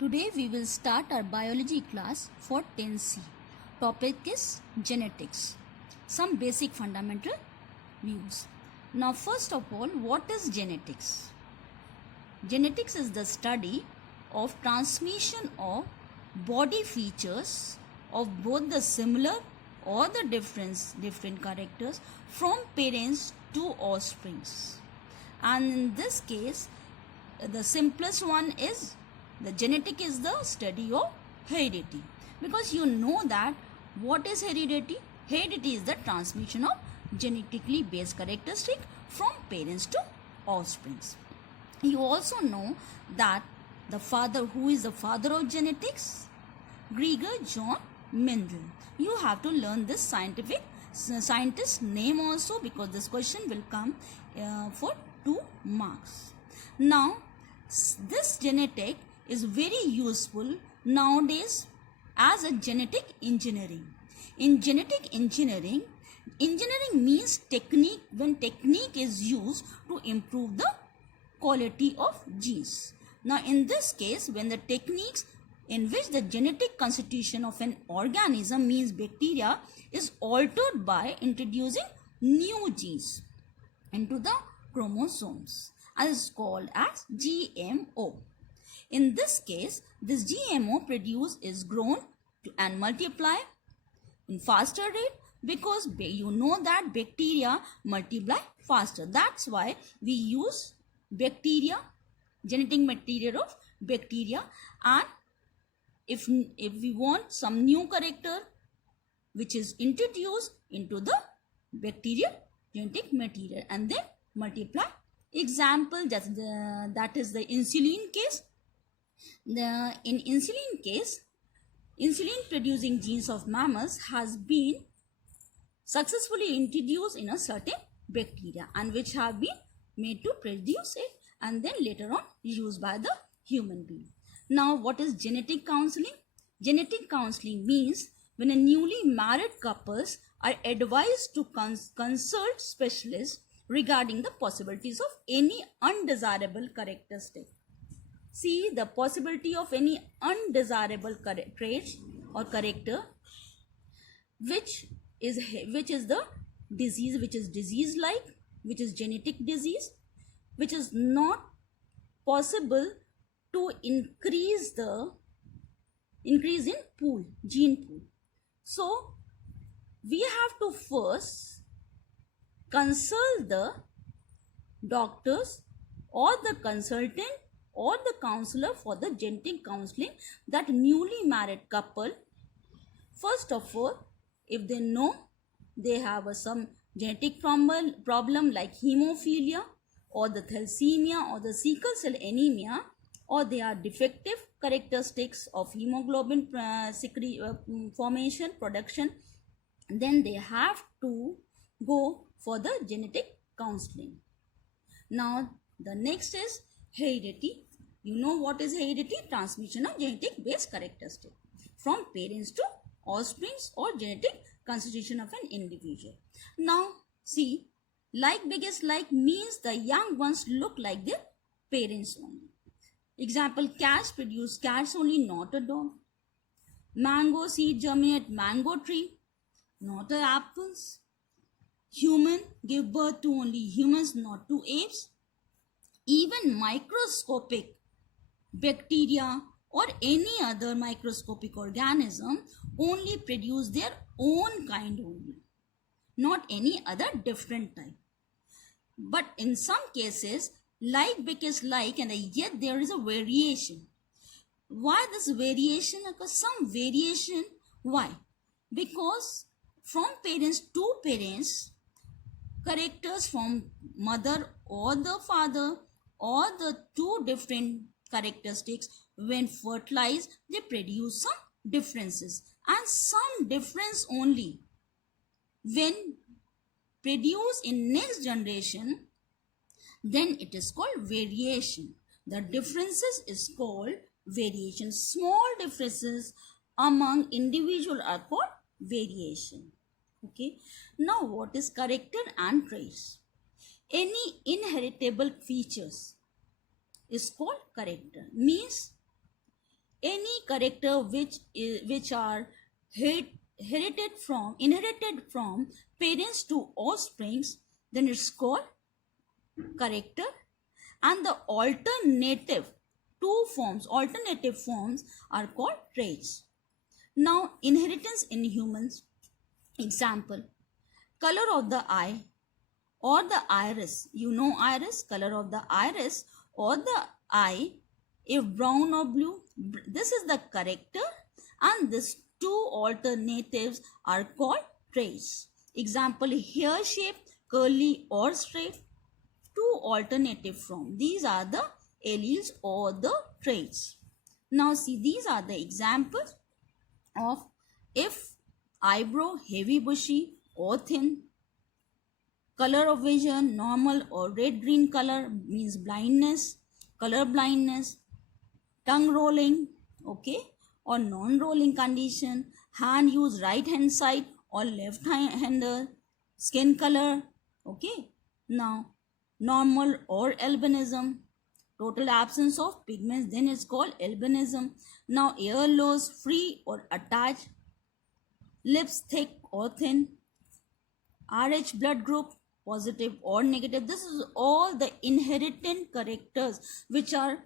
Today we will start our biology class for 10C. Topic is genetics. Some basic fundamental views. Now first of all, what is genetics? Genetics is the study of transmission of body features of both the similar or the different characters from parents to offsprings. And in this case, the simplest one is the genetic is the study of heredity, because you know that what is heredity? Heredity is the transmission of genetically based characteristic from parents to offsprings. You also know that the father, who is the father of genetics? Gregor John Mendel. You have to learn this scientist name also, because this question will come for 2 marks. Now, this genetic is very useful nowadays as a genetic engineering. In genetic engineering, engineering means technique, when technique is used to improve the quality of genes. Now in this case, when the techniques in which the genetic constitution of an organism, means bacteria, is altered by introducing new genes into the chromosomes, is called as GMO. In this case, this GMO produced is grown and multiply in faster rate, because you know that bacteria multiply faster. That's why we use bacteria, genetic material of bacteria. And if we want some new character which is introduced into the bacterial genetic material and then multiply. Example, that is the insulin case. In insulin case, insulin producing genes of mammals has been successfully introduced in a certain bacteria, and which have been made to produce it and then later on used by the human being. Now what is genetic counseling? Genetic counseling means when a newly married couples are advised to consult specialists regarding the possibilities of any undesirable characteristic. See, the possibility of any undesirable trait or character which is the disease, which is disease like, which is genetic disease, which is not possible to increase in gene pool. So we have to first consult the doctors or the consultant or the counselor for the genetic counseling that newly married couple. First of all, if they know they have some genetic problem like hemophilia or the thalassemia or the sickle cell anemia, or they are defective characteristics of hemoglobin formation production, then they have to go for the genetic counseling. Now the next is heredity. You know what is heredity? Transmission of genetic based characteristic from parents to offsprings or genetic constitution of an individual. Now see, like begets like means the young ones look like their parents only. Example, cats produce cats only, not a dog. Mango seed germinate mango tree, not a apples. Human give birth to only humans, not to apes. Even microscopic bacteria or any other microscopic organism only produce their own kind only, not any other different type. But in some cases, like becomes like, and yet there is a variation. Why this variation occurs? Some variation. Why? Because from parents to parents, characters from mother or the father or the two different characteristics, when fertilized, they produce some differences, and some difference only when produced in next generation, then it is called variation. The differences is called variation. Small differences among individual are called variation. Okay. Now what is character and traits? Any inheritable features is called character. Means any character which are inherited from parents to offsprings, then it's called character. And the alternative forms are called traits. Now, inheritance in humans. Example, color of the eye or the iris. You know iris, color of the iris or the eye, if brown or blue, this is the character, and these two alternatives are called traits. Example, hair shape, curly or straight, two alternative form. These are the alleles or the traits. Now see, these are the examples of if eyebrow heavy, bushy or thin, color of vision normal or red green color means blindness, color blindness, tongue rolling, okay, or non-rolling condition, hand use right hand side or left hander, skin color, okay. Now normal or albinism, total absence of pigments, then it's called albinism. Now ear loss, free or attached, lips thick or thin, RH blood group, positive or negative. This is all the inherited characters which are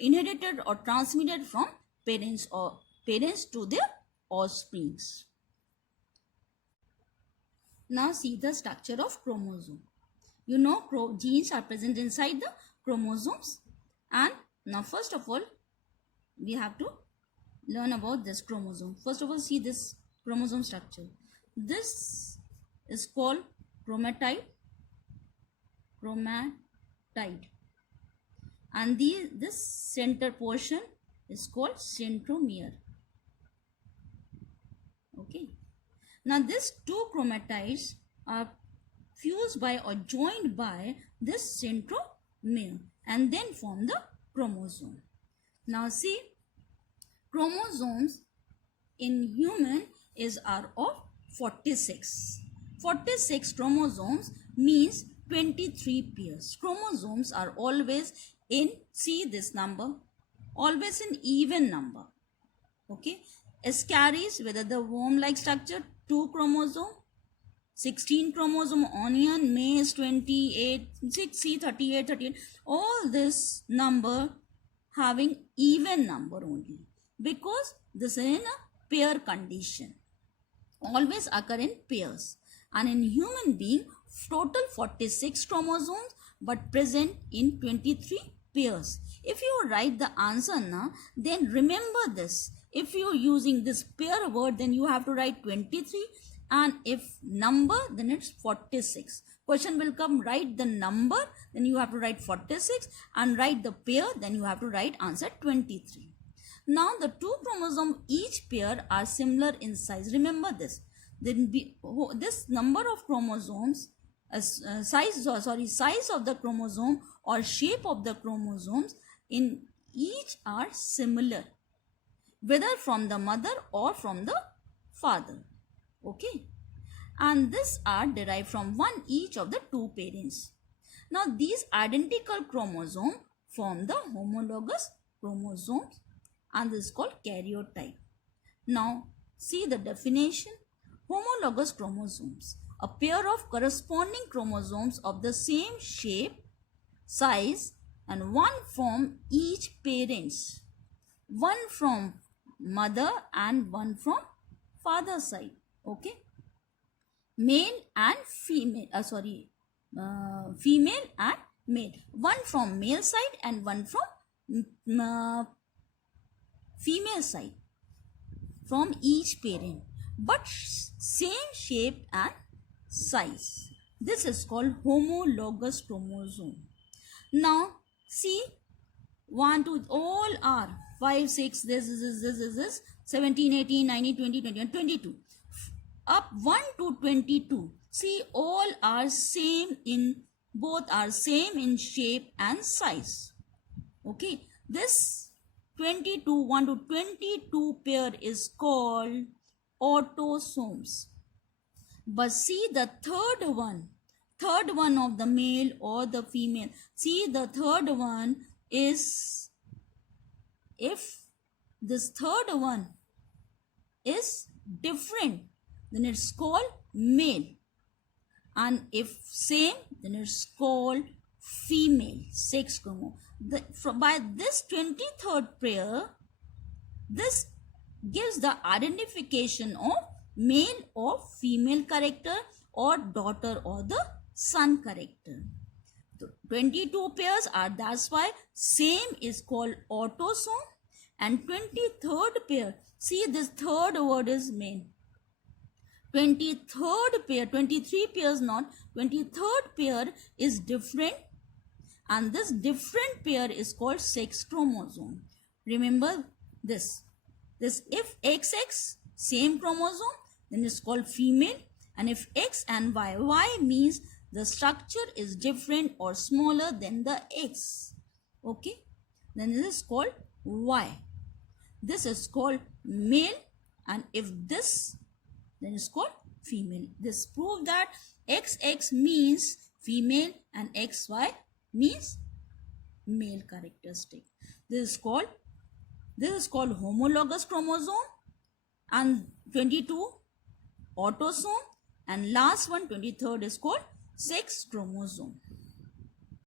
inherited or transmitted from parents to their offsprings. Now see the structure of chromosome. You know genes are present inside the chromosomes, and now first of all we have to learn about this chromosome. First of all, see this chromosome structure. This is called chromatide, and this center portion is called centromere. Okay. Now these two chromatides are fused by or joined by this centromere and then form the chromosome. Now see, chromosomes in human are of 46. 46 chromosomes means 23 pairs. Chromosomes are always in, see this number, always in even number. Okay. Ascaris, whether the worm-like structure, 2 chromosome, 16 chromosome, onion, maize, 28, 6C, 38, all this number having even number only, because this is in a pair condition, always occur in pairs. And in human being, total 46 chromosomes but present in 23 pairs. If you write the answer now, then remember this. If you are using this pair word, then you have to write 23, and if number, then it's 46. Question will come, write the number, then you have to write 46, and write the pair, then you have to write answer 23. Now the two chromosomes, each pair are similar in size. Remember this. Then this number of chromosomes, size of the chromosome or shape of the chromosomes in each are similar, whether from the mother or from the father. Okay. And these are derived from one each of the two parents. Now these identical chromosomes form the homologous chromosomes, and this is called karyotype. Now see the definition. Homologous chromosomes, a pair of corresponding chromosomes of the same shape, size, and one from each parents, one from mother and one from father side. Okay. Male and female, female and male, one from male side and one from female side, from each parent, but same shape and size. This is called homologous chromosome. Now see, 1, 2, all are 5, 6, this, 17, 18, 19, 20, 21, 22. Up 1 to 22. See, all are same in, both are same in shape and size. Okay. This 22, 1 to 22 pair is called autosomes. But see the third one of the male or the female. See, the third one is, if this third one is different, then it's called male. And if same, then it's called female, sex chromosome. By this 23rd pair, this gives the identification of male or female character or daughter or the son character. So 22 pairs are, that's why same is called autosome. And 23rd pair, see this third word is male. 23rd pair, 23 pairs not, 23rd pair is different, and this different pair is called sex chromosome. Remember this if XX same chromosome, then it's called female, and if X and Y means the structure is different or smaller than the X, okay, then this is called Y. This is called male, and if this, then it's called female. This proves that XX means female and XY means male characteristic. This is called homologous chromosome, and 22 autosome, and last one 23rd is called sex chromosome.